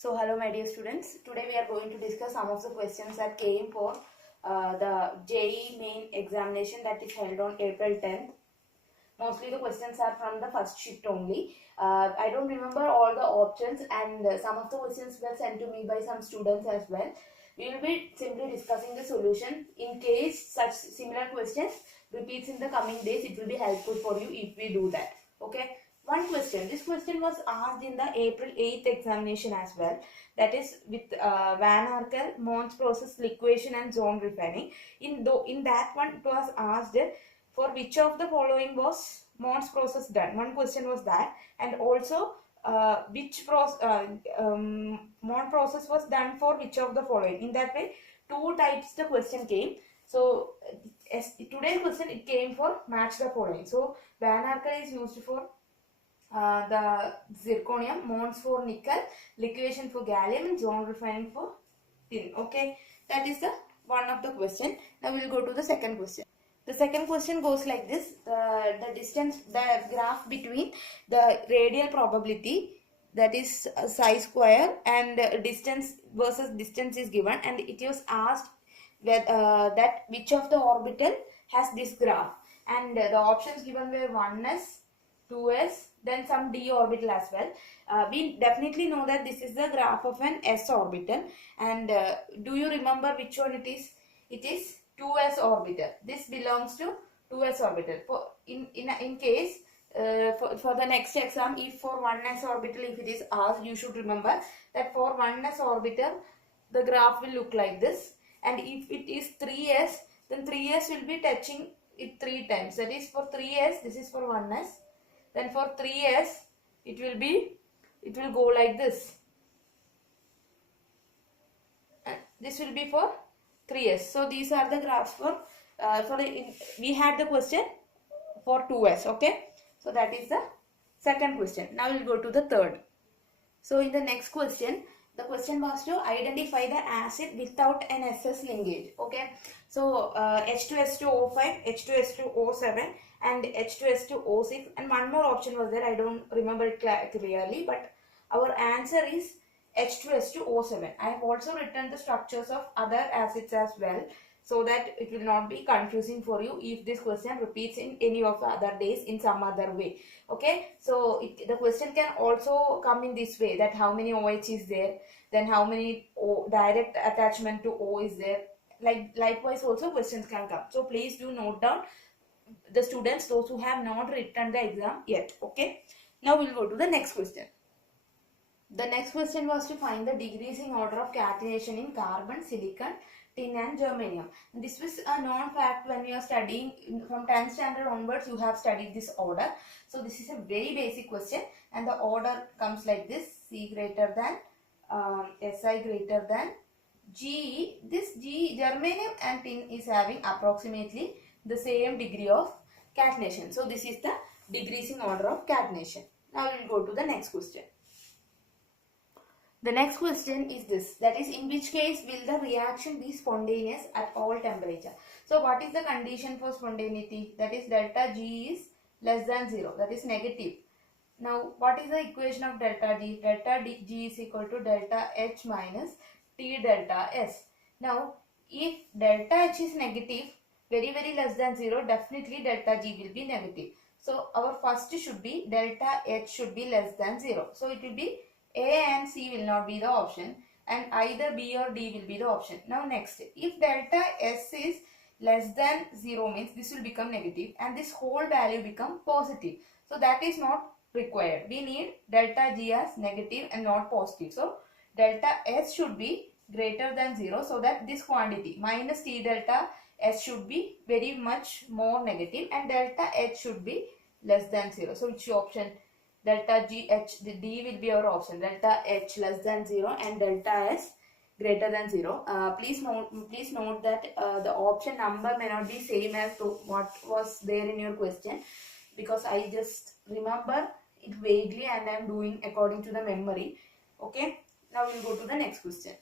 So hello my dear students, today we are going to discuss some of the questions that came for the JEE main examination that is held on April 10th. Mostly the questions are from the first shift only. I don't remember all the options and some of the questions were sent to me by some students as well. We will be simply discussing the solution. In case such similar questions repeats in the coming days, it will be helpful for you if we do that. Okay. One question. This question was asked in the April 8th examination as well. That is with Van Arkel, Mons process, liquefaction and zone refining. In that one, it was asked for which of the following was Mons process done. One question was that, and also which Mons process was done for which of the following. In that way, two types the question came. So today's question it came for match the following. So Van Arkel is used for the zirconium, Mons for nickel, liquefaction for gallium, and zone refining for tin. Okay, that is the one of the question. Now we will go to the second question. The second question goes like this: the distance, the graph between the radial probability, that is psi square, and distance versus distance is given, and it was asked that which of the orbital has this graph, and the options given were 1s, 2s, then some d orbital as well. We definitely know that this is the graph of an s orbital, and do you remember which one it is? It is 2s orbital. This belongs to 2s orbital. In case for the next exam, if for 1s orbital if it is asked, you should remember that for 1s orbital the graph will look like this, and if it is 3s, then 3s will be touching it 3 times. That is for 3s, this is for 1s. Then for 3s, it will go like this. And this will be for 3s. So these are the graphs for we had the question for 2s. Okay. So that is the second question. Now we'll go to the third. So in the next question, the question was to identify the acid without an SS linkage. Okay. So H2S2O5, H2S2O7 and H2S2O6, and one more option was there. I don't remember it clearly, but our answer is H2S2O7. I have also written the structures of other acids as well, so that it will not be confusing for you if this question repeats in any of the other days in some other way. Okay, so the question can also come in this way, that how many OH is there, then how many direct attachment to O is there. Likewise also questions can come. So please do note down, the students, those who have not written the exam yet. Okay, now we'll go to the next question. The next question was to find the decreasing order of catenation in carbon, silicon, tin and germanium. This was a known fact when you are studying from 10th standard onwards. You have studied this order. So this is a very basic question, and the order comes like this: C greater than Si greater than Ge. This Ge, germanium and tin, is having approximately the same degree of catenation. So this is the decreasing order of catenation. Now we will go to the next question. The next question is this, that is, in which case will the reaction be spontaneous at all temperature? So what is the condition for spontaneity? That is delta G is less than 0, that is negative. Now what is the equation of delta G? Delta G is equal to delta H minus T delta S. Now if delta H is negative, very less than 0, definitely delta G will be negative. So our first should be delta H should be less than 0. So it will be A and C will not be the option, and either B or D will be the option. Now next, if delta S is less than 0 means this will become negative and this whole value become positive. So that is not required. We need delta G as negative and not positive. So delta S should be greater than 0, so that this quantity minus T delta S should be very much more negative, and delta H should be less than 0. So which option? Delta G, H, the D will be our option. Delta H less than 0 and delta S greater than 0. Please note that the option number may not be same as to what was there in your question, because I just remember it vaguely and I am doing according to the memory. Okay. Now we will go to the next question.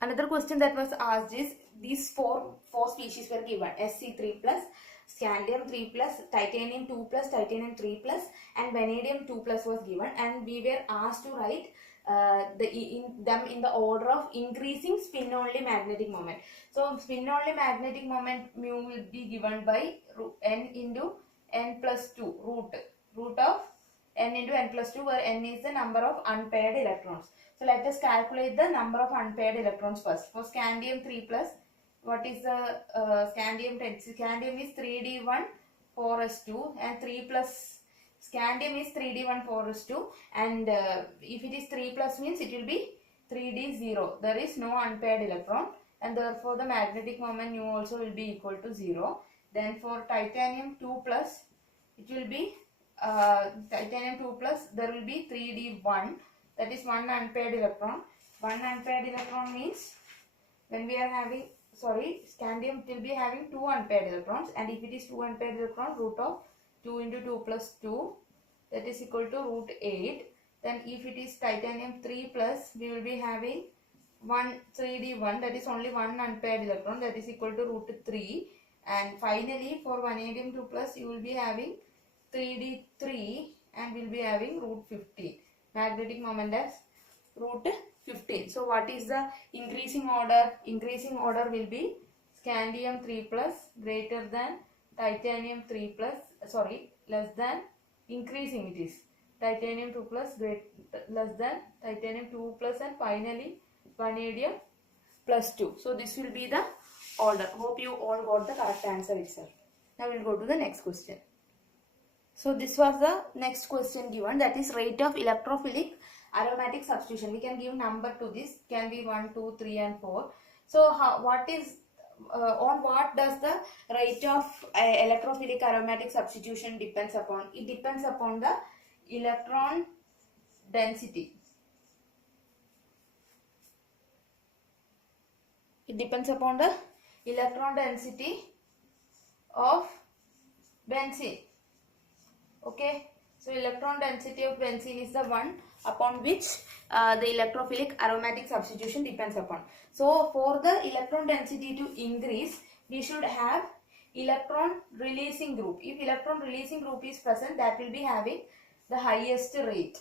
Another question that was asked is, these four species were given: Sc3 plus, scandium 3 plus, titanium 2 plus, titanium 3 plus, and vanadium 2 plus was given, and we were asked to write in the order of increasing spin only magnetic moment. So spin only magnetic moment mu will be given by n into n plus 2 root of n into n plus 2, where n is the number of unpaired electrons. So let us calculate the number of unpaired electrons first. For scandium 3 plus, what is the scandium 10? Scandium is 3d1 4s2, and 3 plus scandium is 3d1 4s2, and if it is 3 plus means it will be 3d0. There is no unpaired electron, and therefore the magnetic moment nu also will be equal to 0. Then for titanium 2 plus, it will be titanium 2 plus, there will be 3d1, that is one unpaired electron. One unpaired electron means when we are having, scandium will be having 2 unpaired electrons, and if it is 2 unpaired electrons, root of 2 into 2 plus 2, that is equal to root 8. Then if it is titanium 3 plus, we will be having 3d1, that is only one unpaired electron, that is equal to root 3. And finally for vanadium 2 plus, you will be having 3d3 and will be having root 15. Magnetic moment as root 15. So what is the increasing order? Increasing order will be scandium 3 plus greater than titanium 3 plus, less than, increasing it is titanium 2 plus less than titanium 2 plus, and finally vanadium plus 2. So this will be the order. Hope you all got the correct answer itself. Now we will go to the next question. So this was the next question given, that is rate of electrophilic aromatic substitution. We can give number to this, can be 1, 2, 3 and 4. So on what does the rate of electrophilic aromatic substitution depends upon? It depends upon the electron density. It depends upon the electron density of benzene. Okay, so electron density of benzene is the one upon which the electrophilic aromatic substitution depends upon. So for the electron density to increase, we should have electron releasing group. If electron releasing group is present, that will be having the highest rate.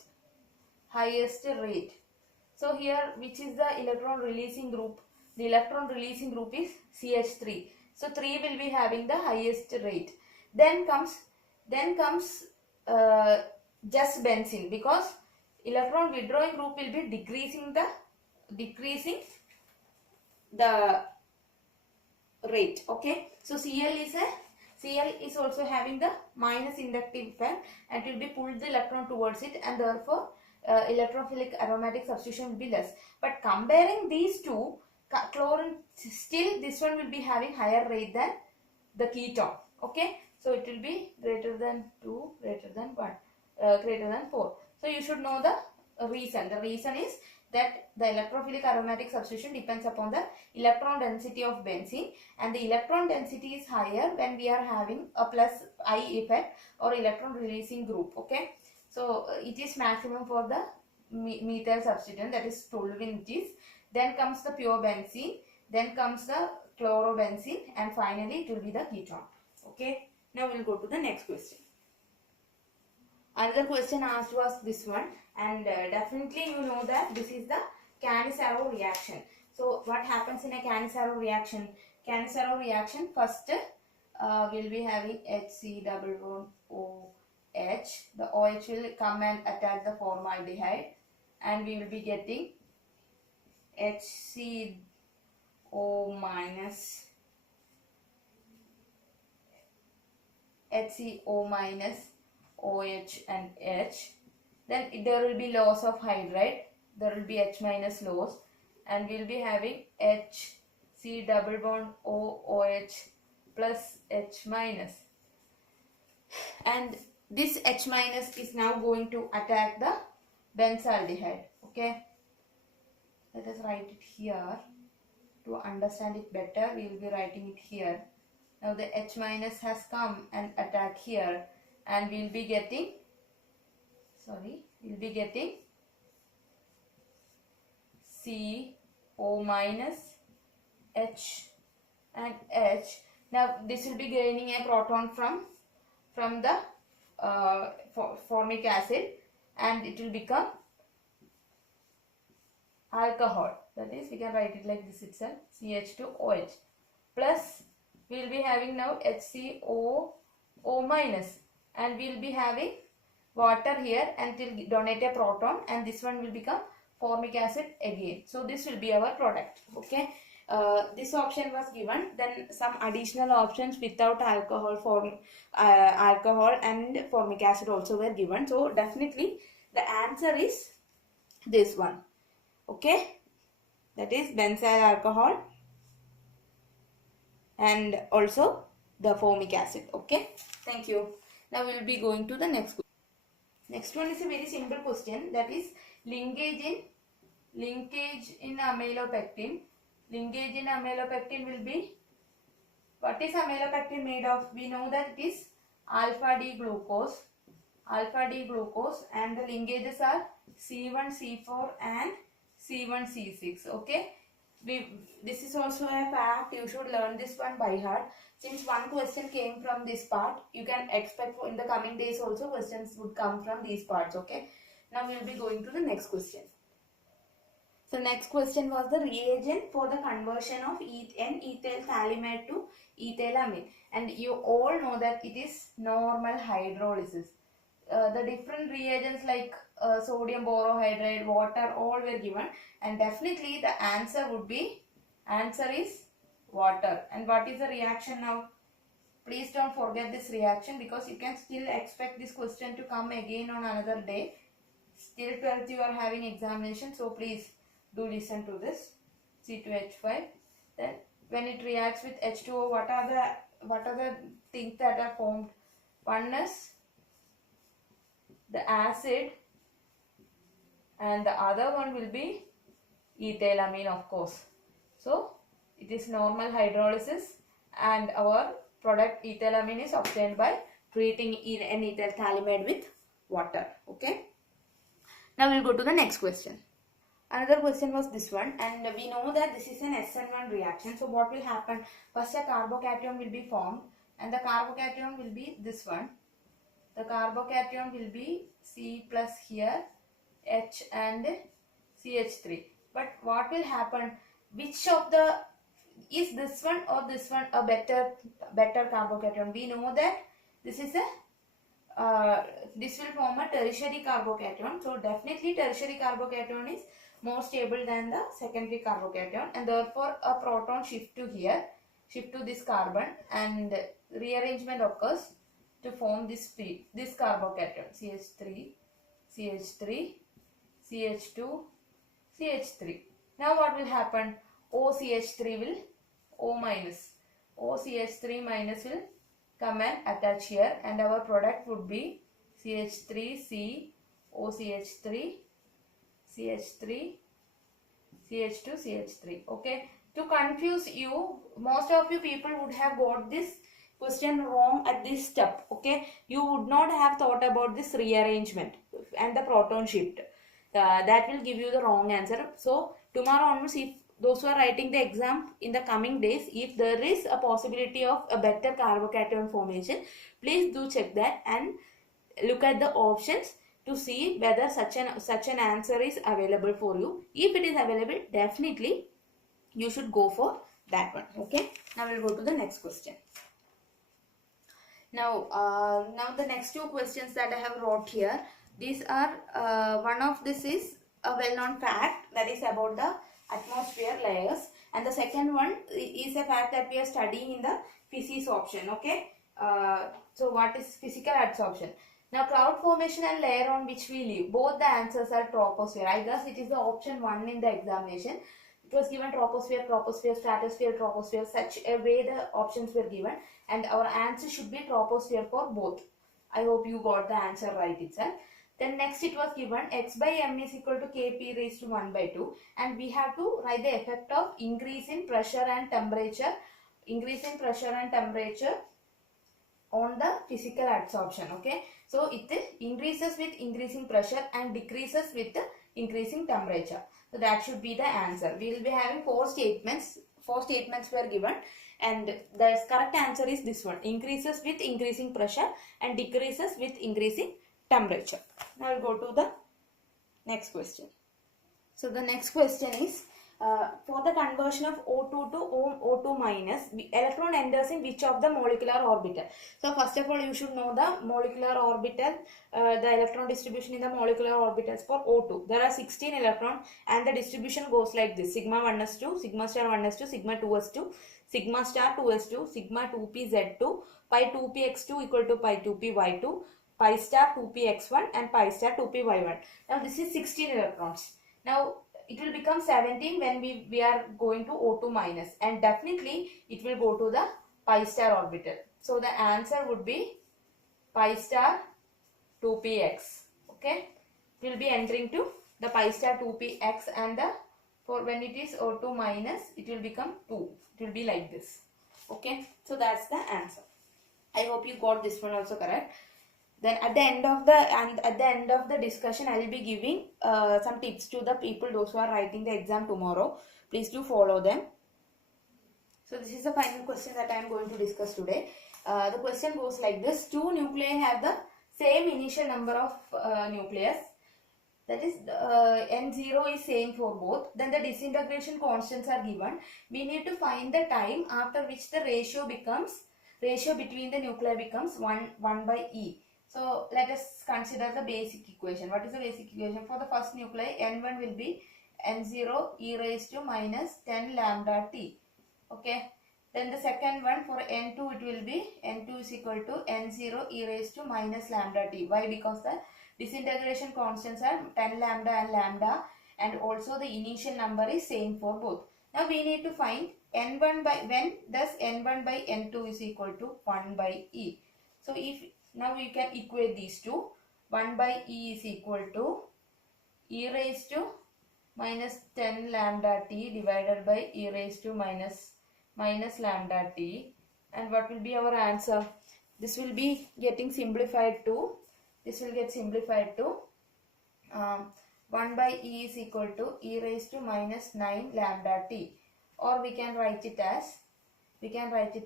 So here, which is the electron releasing group? The electron releasing group is CH3. So 3 will be having the highest rate. Then comes just benzene, because electron withdrawing group will be decreasing the rate. Okay, so Cl is also having the minus inductive effect, and it will be pulled the electron towards it, and therefore electrophilic aromatic substitution will be less. But comparing these two, chlorine, still this one will be having higher rate than the ketone. Okay, so it will be greater than 2, greater than 1, greater than 4. So you should know the reason. The reason is that the electrophilic aromatic substitution depends upon the electron density of benzene, and the electron density is higher when we are having a plus I effect or electron releasing group. Okay, so it is maximum for the methyl substituent, that is toluene it is. Then comes the pure benzene, then comes the chlorobenzene, and finally it will be the ketone. Okay, now we will go to the next question. Another question asked was this one, and definitely you know that this is the Cannizzaro reaction. So what happens in a Cannizzaro reaction? Cannizzaro reaction, first we'll be having HC double bond OH. The OH will come and attack the formaldehyde, and we will be getting HCO minus OH and H. Then there will be loss of hydride, there will be H minus loss, and we will be having HC double bond OH plus H minus, and this H minus is now going to attack the benzaldehyde. Okay, let us write it here to understand it better. We will be writing it here. Now the H minus has come and attack here, and we will be getting CO minus H and H. Now this will be gaining a proton from the formic acid, and it will become alcohol, that is we can write it like this itself, CH2OH, plus we will be having now HCOO minus, and we will be having water here and it will donate a proton, and this one will become formic acid again. So this will be our product. Okay, this option was given. Then some additional options without alcohol, alcohol and formic acid also were given. So definitely the answer is this one. Okay, that is benzyl alcohol and also the formic acid. Okay, thank you. Now we will be going to the next question. Next one is a very simple question, that is linkage in amylopectin. Linkage in amylopectin will be, what is amylopectin made of? We know that it is alpha D glucose, and the linkages are C1C4 and C1C6. Okay, this is also a fact, you should learn this one by heart. Since one question came from this part, you can expect in the coming days also questions would come from these parts. Okay, now we will be going to the next question. So next question was the reagent for the conversion of N-ethyl phthalimide to ethylamine, and you all know that it is normal hydrolysis. The different reagents like sodium borohydride, water, all were given, and definitely the answer would be, answer is water. And what is the reaction now? Please don't forget this reaction, because you can still expect this question to come again on another day. Still 12th you are having examination, so please do listen to this. C2H5. Then when it reacts with H2O, what are the things that are formed? One is the acid, and the other one will be ethylamine, of course. So it is normal hydrolysis, and our product ethylamine is obtained by treating N-ethyl phthalimide with water. Okay, now we will go to the next question. Another question was this one, and we know that this is an SN1 reaction. So what will happen? First a carbocation will be formed, and the carbocation will be this one. The carbocation will be C plus here, H and CH3. But what will happen? Which of the, is this one or this one a better carbocation? We know that this is a this will form a tertiary carbocation. So definitely tertiary carbocation is more stable than the secondary carbocation, and therefore a proton shift to here, shift to this carbon, and rearrangement occurs to form this carbocation, CH3, CH3, CH2, CH3. Now what will happen? OCH3 will, OCH3 minus will come and attach here, and our product would be CH3C, OCH3, CH3, CH2, CH3. Okay, to confuse you, most of you people would have got this question wrong at this step. Okay, you would not have thought about this rearrangement and the proton shift. That will give you the wrong answer. So tomorrow onwards, if those who are writing the exam in the coming days, if there is a possibility of a better carbocation formation, please do check that and look at the options to see whether such an answer is available for you. If it is available, definitely you should go for that one. Okay, now we'll go to the next question. Now the next two questions that I have wrote here, these are one of this is a well-known fact, that is about the atmosphere layers, and the second one is a fact that we are studying in the physics option. Okay, so what is physical adsorption? Now cloud formation and layer on which we live, both the answers are troposphere. I guess it is the option 1 in the examination. It was given troposphere, stratosphere, troposphere, such a way the options were given, and our answer should be troposphere for both. I hope you got the answer right itself. Then next it was given x by m is equal to kp raised to 1 by 2, and we have to write the effect of increase in pressure and temperature, on the physical adsorption. Okay, so it increases with increasing pressure and decreases with the increasing temperature. So that should be the answer. We will be having four statements were given, and the correct answer is this one: increases with increasing pressure and decreases with increasing temperature. Now we'll go to the next question. So the next question is, for the conversion of O2 to O2 minus, electron enters in which of the molecular orbital? So first of all, you should know the molecular orbital, the electron distribution in the molecular orbitals for O2. There are 16 electrons and the distribution goes like this: sigma 1s2, sigma star 1s2, sigma 2s2, sigma star 2s2, sigma 2pz2, pi 2px2 equal to pi 2py2, pi star 2px1 and pi star 2py1. Now this is 16 electrons. Now it will become 17 when we are going to O2 minus, and definitely it will go to the pi star orbital. So the answer would be pi star 2px. Okay, it will be entering to the pi star 2px, and the for when it is O2 minus, it will become 2. It will be like this. Okay, so that's the answer. I hope you got this one also correct. Then at the end of the discussion, I will be giving some tips to the people, those who are writing the exam tomorrow. Please do follow them. So this is the final question that I am going to discuss today. The question goes like this: two nuclei have the same initial number of nucleus. That is, N0 is same for both. Then the disintegration constants are given. We need to find the time after which the ratio between the nuclei becomes 1 by E. So let us consider the basic equation. What is the basic equation? For the first nuclei, N1 will be N0 e raised to minus 10 lambda T. Okay. Then the second one, for N2, it will be N2 is equal to N0 e raised to minus lambda T. Why? Because the disintegration constants are 10 lambda and lambda, and also the initial number is same for both. Now we need to find N1 by, when does N1 by N2 is equal to 1 by E. So if now we can equate these two. 1 by E is equal to e raised to minus 10 lambda T divided by e raised to minus lambda T. And what will be our answer? This will be getting simplified to, this will get simplified to 1 by E is equal to e raised to minus 9 lambda T. Or we can write it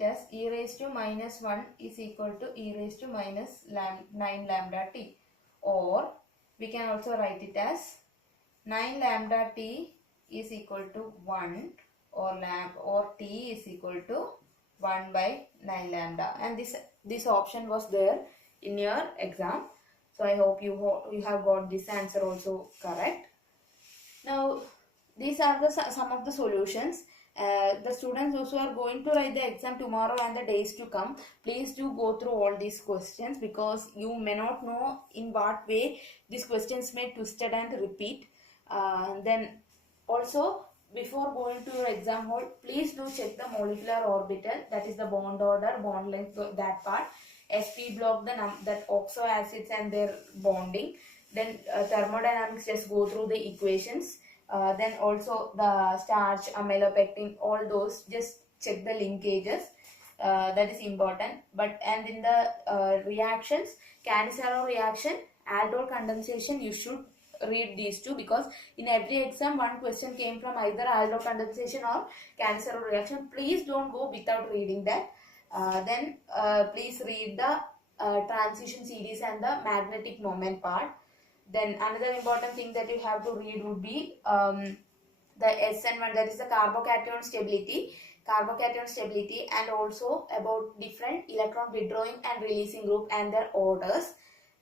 as e raised to minus 1 is equal to e raised to minus 9 lambda T. Or we can also write it as 9 lambda T is equal to 1, or T is equal to 1 by 9 lambda. And this option was there in your exam. So I hope you have got this answer also correct. Now these are the some of the solutions. The students also are going to write the exam tomorrow and the days to come, please do go through all these questions, because you may not know in what way these questions may twisted and repeat. Then also, before going to your exam hall, please do check the molecular orbital, that is the bond order, bond length, that part. sp block, that oxo acids and their bonding. Then thermodynamics, just go through the equations. Then also the starch, amylopectin, all those, just check the linkages. That is important. And in the reactions, Cannizzaro reaction, aldol condensation, you should read these two, because in every exam one question came from either aldol condensation or Cannizzaro reaction. Please don't go without reading that. Then please read the transition series and the magnetic moment part. Then another important thing that you have to read would be the SN1, that is the carbocation stability, and also about different electron withdrawing and releasing group and their orders.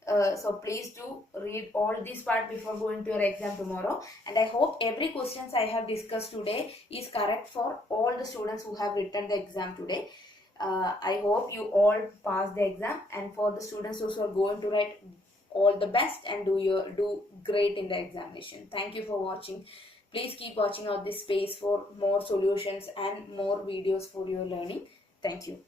So please do read all this part before going to your exam tomorrow. And I hope every questions I have discussed today is correct for all the students who have written the exam today. I hope you all pass the exam, and for the students who are going to write, all the best and do great in the examination. Thank you for watching. Please keep watching out this space for more solutions and more videos for your learning. Thank you.